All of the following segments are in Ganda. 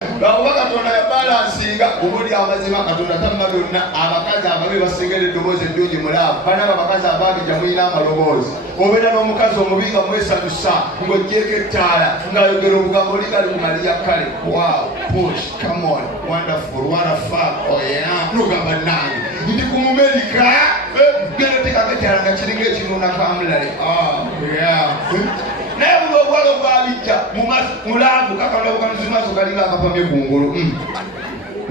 Bakuba Katonda yabalansinga obuli amazima Katonda tamma byonna abakazi ababi basengera eddoboozi eddungi mulaavu bana abakazi ababija mulina amaloboozi obeera n'omukazi omubi nga mwesadusa ng'oggyeko ettaala ng'ayogera obugambo ligali ku Mariya kale wow push come on wonderful what a fuck oh yeah nogamba nange ndi ku Amerika genda tekako ettaala nga kiringa ekinuuna kamulale oh yeah naye buli obwalo bwabijja mulaavu kakana bukanuzi maaso kalinga akapamye ku ngulu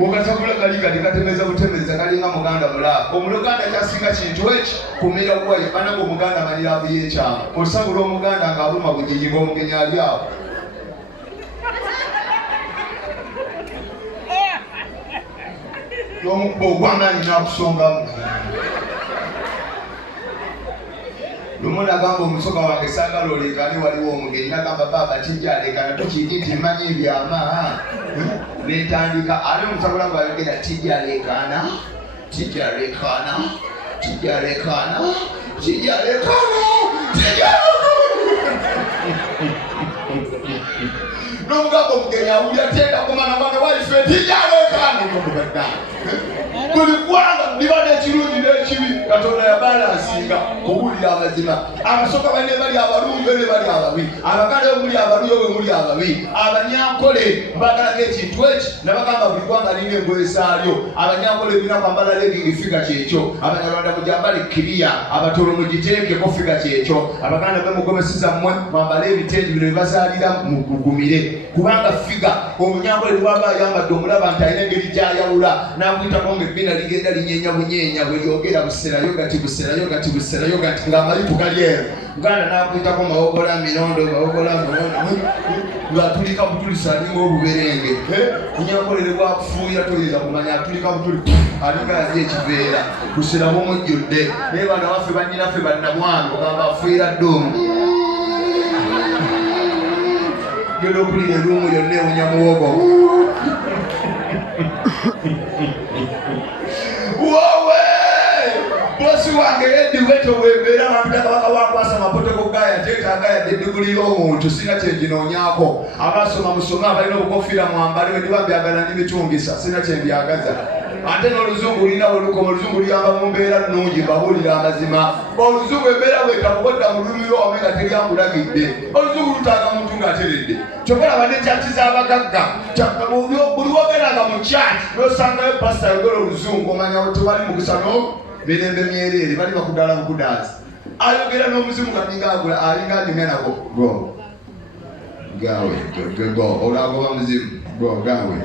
okasabula kali katemeza butemeza kalinga muganda mulaavu omuluganda kyasinga kintu eki kumira bwayi banange omuganda maliraavu y'ekyama osabula omuganda ng'abuma bujiji ng'omugenyi ali awo n'omukubba ogw'amaanyi n'akusongamu lumu nagamba omusoga wange saagala olekane waliwo omugenyi nagamba baaba tijjalekana tokiri nti mmanyi ebyama netandika ate omusabula ng'ayogera tijjalekana n'omugamba omugenyi awulira tenda kumana mwana waife tijjalekana buli ggwanga libadde ekirungi n'ekibi Katonda yabalansinga okuwulira amazima abasooka balina bali abalungi ne bali ababi abaganda omuli abalungi obe muli ababi abanyankole bagalako ekintu eki nabagamba buli ggwanga lina engoye zaalyo abanyankole birina kwambala legging figa kyekyo abanyarwanda mujambale kiriya abatoolo mugiteekeko figa kyekyo abaganda bemugomesi zammwe mwambale ebitengi bino bibazaalira mugumire kubanga figa omunyankole lwaba ayambadde omulaba nti alina engeri gy'ayawula n'akuyitako ng'ebbina ligenda linyeenya bunyeenya bwe lyogera buserayo gati ng'amalipu gali ero muganda n'akuyitako mawogola mirondo ng'atulika butuli alinga obuberenge munyankolere bwakufuuyira toyinza kumanya atulika butuli alinga yali ekiveera busera bumujjudde naye bana waffe bannyinaffe bannamwandu ogamba afuuyira ddoomu genda okulira eruumu yonna ewunya muwogo wowe bosi wange yeddiweto bwembeera mampita kabaka wakwasa mapoteko gaya teetaaga yadde eddigulira omuntu sina kyenjinoonyako abasoma musome abalina obukofiira mwambale bwe byagala n'emitungisa sina kyenbyagaza ate n'oluzungu linawo olukoma oluzungu luyamba mu mbeera nnungi babuulira amazima oluzungu embeera bwetamukodda mu lulimi lwawame nga teryamulagidde oluzungu lutaaga muntu ng'ateredde kyokolaba ne kyaki z'abagagga buli wogeranga mu kyaki n'osangayo pasita ayogera oluzungu omanya tewali mukisa mirembe myereere bali bakudala bukudaazi ayogera n'omuzimu gatingagula alinga anyumya nako go gawe go olagoba muzimu go gawe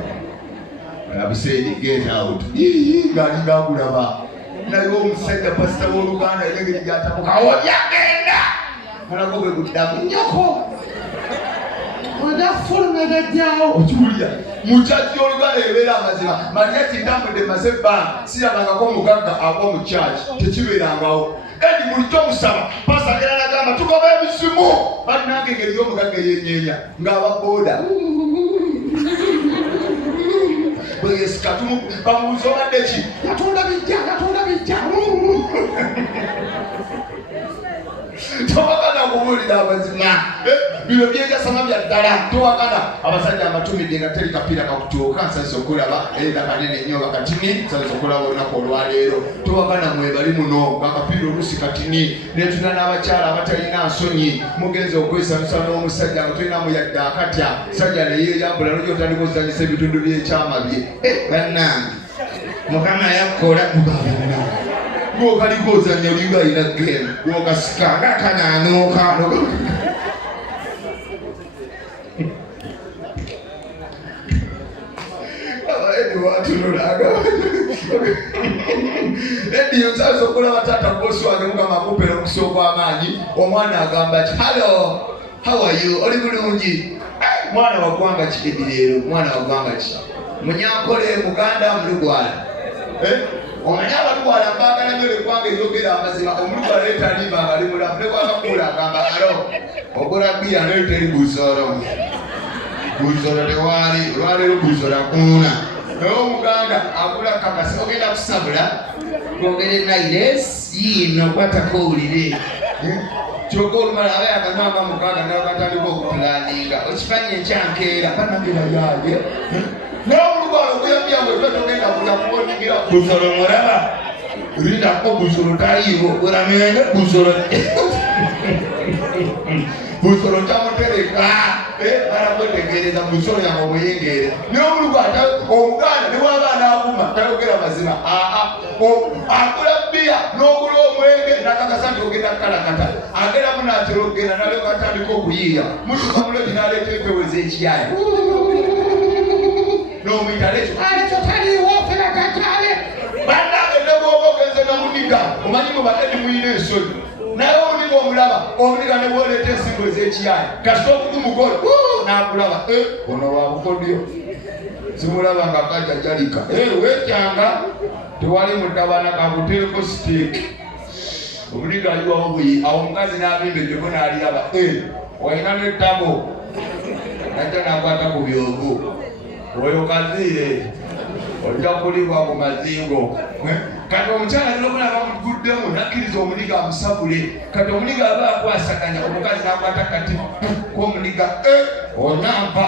abusaidi get out galinga akulaba naye omusajja pasita w'oluganda engeri gyatamuka oyagenda alako bwe kuddamu nyoko odafulumega jjawo okiwulira mukyaki y'oluganda ebeera amazima Mariachi ntambudde maze ebbanga sirabangako omugagga agwa mu kyaki tekibeerangawo edi bulijjo musaba pasa agera nagamba tugoba ebisimu bali nange engeri y'omugagga eyenyeenya ng'ababooda bweyesikatumu bamubuuza obadde ki Katonda bijja towakana okubuulira amazima bino byejasama bya ddala towakana abasajja abatumidde nga teri kapiira kakutuuka nsanisa okulaba era kanene nnyo bakatini nsanisa okulaba olunaku olwaleero towakana mwebali muno ngakapiira olusi katini netuna n'abakyala abatalina nsonyi mugenza okwesanusa n'omusajja nga tolinamu yadde akatya sajja neyeyambula nojja otandika ozanyisa ebitundu by'ekyama bye bannange mukama yakkola mugabana ng'okaliko ozanya olinga alina gemu ng'okasika ng'akanaanuuka abaedi watunulaga ediyo nsanisa okulaba taata bosi wange mukama akupera omukisa ogw'amaanyi omwana agamba ki hallo how are you oli bulungi mwana wa ggwanga ki edi leero mwana wa ggwanga ki munyankole muganda mulugwala omanya abalugwala mbaagala nnyo leggwanga eryogera amazima omulugwala letaliba nga limulamu nekwakakuula agamba alo ogola bbiya nayo teri buzolo tewali olwaleero buzolo kuuna naye omuganda agula kakasi ogenda kusabula gwogere naires yiino kwatako owulire kyokka olumala aba yakananga mukaaga n'akatandika okupulaninga okifanye ekyankeera banagera yaye naye omulugwalo oguyambyangu etwetogenda kuja kubonigira busolo mulaba lindako busolo taliiwo olamenge busolo busolo kyamutereka barakwetegereza busolo yange obuyengere naye omulugwalo omuganda ne bwaba anaakuma tayogera mazima akula bbiya n'ogula omwenge nakakasa nti ogenda kukalakata ageramu naatera okugenda nalyoka atandika okuyiiya mutuka mulogi n'aleeta empeweza ekiyaya n'omuyita lekyo alekyo taliiwo fera kakale bannange ne bwoba ogenze namuniga omanyi mubadde muyina ensonyi naye omuniga omulaba omuniga ne bwoleeta ensingo ez'ekiyaya kasita okugumugolo n'akulaba ono wabukodyo simulaba nga kajja jalika weekyanga tewali mutabana kabuteeko siteeki omuniga aliwawo buyi awo omukazi n'abimba ejjogo n'aliraba olina n'ettabo najja n'akwata ku byogo oyo kaziire ojja kulibwa ku mazingo kati omukyala lero mulaba muguddemu nakkiriza omuniga amusabule kati omuniga aba akwasaganya omukazi n'akwata kati k'omuniga onampa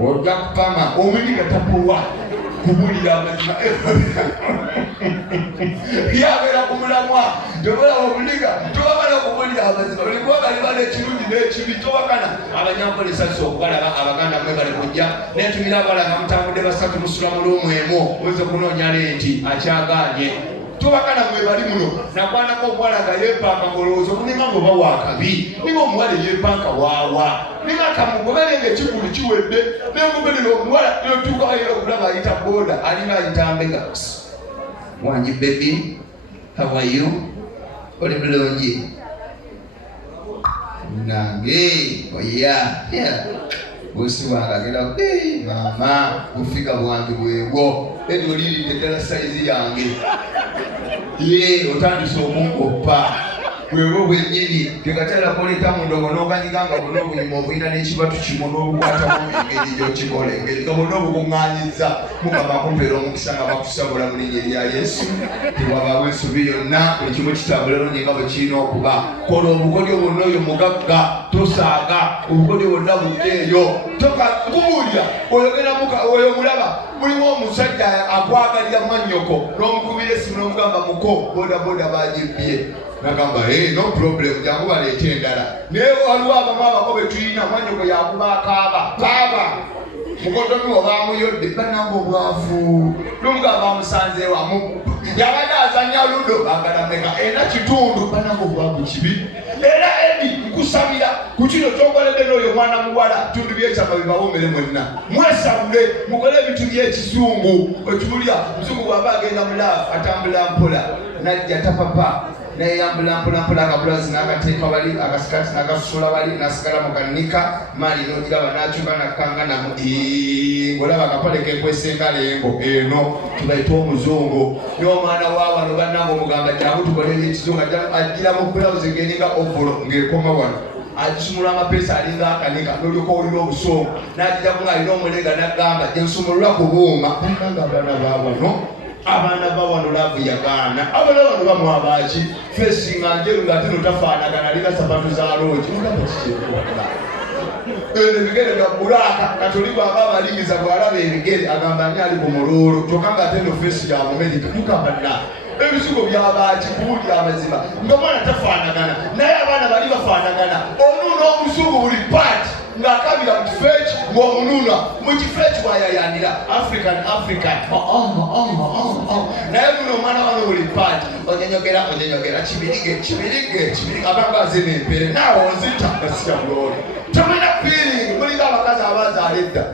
ojja kupama omuniga tapuwa kubulira amazima yabeera ku mulamwa tobola omuniga tobamala okubulira amazima buli kuba bali bala ekirungi n'ekibi tobakana abanyankolesa so okubalaba abaganda mwe bali kujja netumira abala nga mutambudde basatu musula mulumu emu oyinza okunoonya lenti akyagaanye tobakana mwe bali muno nakwanako omuwala nga yeepanka ngolowooza okuninga ngoba wakabi ninga omuwala yeepanka waawa ninga kamugoberere ng'ekigulu kiwedde nengoberera omuwala yotuuka ayira okulaba ayita booda alinga ayita mbega wanyi bebi how are you oli mulungi nange oya bosi wange agenda mama bufika bwange bwebwo ebi olirinde ddala sayizi yange otandise okunkopa bwebwo bwennyini tekatala koleeta mu ndogo n'oganyiganga bonna obunyuma obulina n'ekibatu kimu n'obukwatamu engeri gyokikola engeri nga bonna obukuŋŋaanyizza mukama akumpeera omukisa nga bakusabula mu linnya erya yesu tewabaawo ensobi yonna buli kimu kitambula lonye nga bwe kirina okuba kola obukodyo bwonna oyo mugagga tosaaga obukodyo bwonna buddeeyo tokakubuulira oyo mulaba mulimu omusajja akwagalira mwannyoko n'omukubira esimu n'omugamba muko bodaboda bagibbye nagamba no problem jangu baleeta endala naye waliwo abamu abako betulina mwannyoko yakuba akaaba mukodomi obamuyodde bananga obwavu nomugamba bamusanze wamu yabadde azanya ludo bagalameka era kitundu bananga obwavu kibi era edi nkusabira ku kino kyokoledde n'oyo mwana muwala tundu byekyama bibawomere mwenna mwesabule mukole ebintu by'ekizungu ekimulya muzungu bwaba agenda mulaafu atambula mpola najja tapapa neyambula mpolampola akabulazi n'akateeka wali akasikati n'akasusula wali nasigala mu kanika mali n'ogiraba n'akyuka nakkanganamu ng'olaba akapale kenkwesengalengo eno tubayita omuzungu n'omwana waawano bannange omugamba jangu tukolere ekizungu agira mu bulawuzi ng'eringa ovulo ng'ekoma wano agisumulwa amapeesa alinga akanika n'olyoka owulira obusongo n'agiramu ng'alina omulega n'agamba gensumulula ku buuma bannange abaana baawano abaana bawano laavu yagaana abaana bano bamwabaki fesinga njeru ng'ate notafaanagana alina sapatu za loogi olaba kikyekola ebigere bya bulaaka katoli bwaba abalingiza bw'alaba ebigere agamba ani ali ku muluulu kyokka ng'ate no feesi ya Amerika tukabadda ebisigo by'abaaki kuwulira amazima nga mwana tafaanagana naye abaana bali bafaanagana onuuna omusungu buli paati ng'akabira mu kifeeki ng'omunuuna mu kifeeki bwayayanira african naye muno omwana wano buli paati onyonyogera kibirige abangaze n'empere naawe onzita gasita buloli temulina feeling mulinga abakazi abazaala edda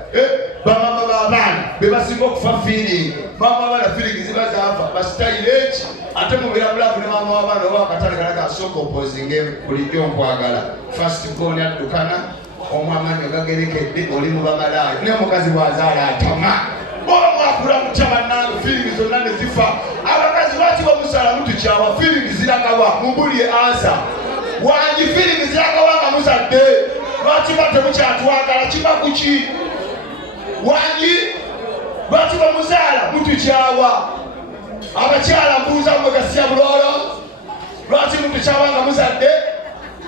bamama b'abaana be basinga okufa feeling mama abaana feeling zibazaafa basitayire eki ate mubeera bulavu ne mama w'abaana oba akatale kalaga asooka opozinge bulijjo nkwagala fast born addukana omwamanyo gagerekedde oli mu bamalaayo naye omukazi bw'azaala atama oba mwakula mutya bannange feeling zonna ne zifa abakazi lwaki bamusala mutukyawa feeling ziragawa mubulye ansa wangi feeling ziragawa nga muzadde lwaki ba temukyatwagala kiba kuki wangi lwaki bamuzaala mutukyawa abakyala mbuuza mwegasya buloolo lwaki muntu kyawanga muzadde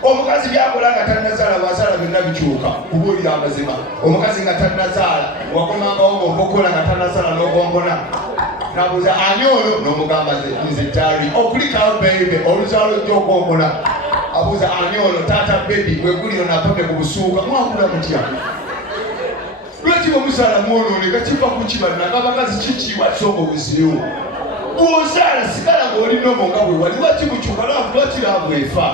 omukazi byakola nga tannazaala bw'azaala byonna bikyuka kubuulira amazima omukazi nga tannazaala wakomangawo ng'okokola nga tannazaala n'ogombona nabuuza ani oyo n'omugamba nze taali okulikawo beibe oluzaalo jja ogombona abuuza ani oyo taata bebi weguliro napake ku busuuka mwakula mutya lwaki omuzaala mwonooneka kiva ku kibannaga abakazi kikiwa kisonga obuzirewo bw'ozaala sigala ng'oli nomo nga bwe wali lwaki mukyuka lwaki laavu efa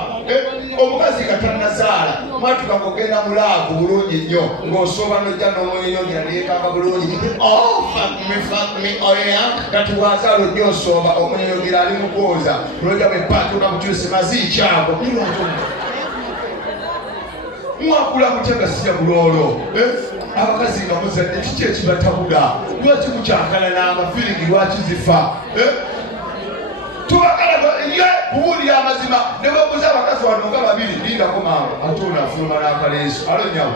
omukazi nga tannazaala mwatuka ng'ogenda mu laavu bulungi nnyo ng'osooba n'ojja n'omwenyongera neyekanga bulungi fakme oya kati bw'azaala ojja osooba omwenyongera ali mu kwoza n'ojja bwe paatuka mukyuse maziikyabo mwakula mutya nga sijja buloolo abakazi nga muzadde kiki ekibatabula lwaki mukyakala n'amafiringi lwaki zifa tubakala ye kubuulira amazima ne babuuza abakazi wano nga babiri lindako maama ate ono afuluma n'akaleeso alo nyawo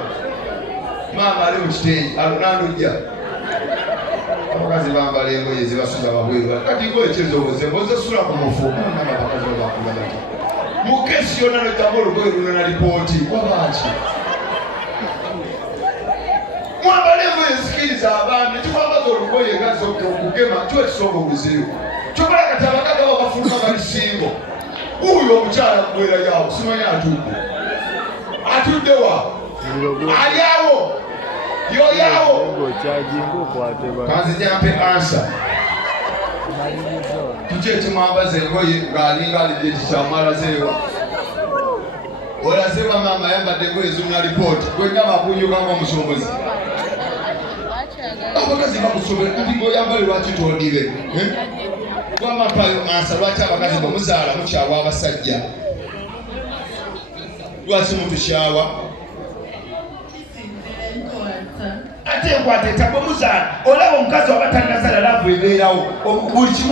maama ali mu kitengi alo nandojja abakazi bambala engoye zibasuza babweru kati ngoye kyezoboze mbozesula ku mufu naba abakazi babakula bati mu kesi yonna nojjamu olugoye luno na lipooti wabaaki mwambala engoye zikiriza abaami tukwambaza olugoye gaza okugema kiwa kisonga obuzibu kyokola kati abakazi abo bafuluma balisingo uyo omukyala kubeera yawo simanyi atudde wa alyawo yoyawo kanzijampe ansa kiki ekimwambaza engoye ng'alinga alidde ekikyamwalazeewo olaze bamaama ayambadde engoye zimuna lipooti gwenga bakunyukanga omusomozi abakazi bakusobe kati ng'oyambale lwaki tondibe wamampayo ansa lwaki abakazi bwemuzaala mukyawa abasajja lwaki mutukyawa ate enkwata etabwe muzaala olaba omukazi waba tannazaala laavu ebeerawo buli kimu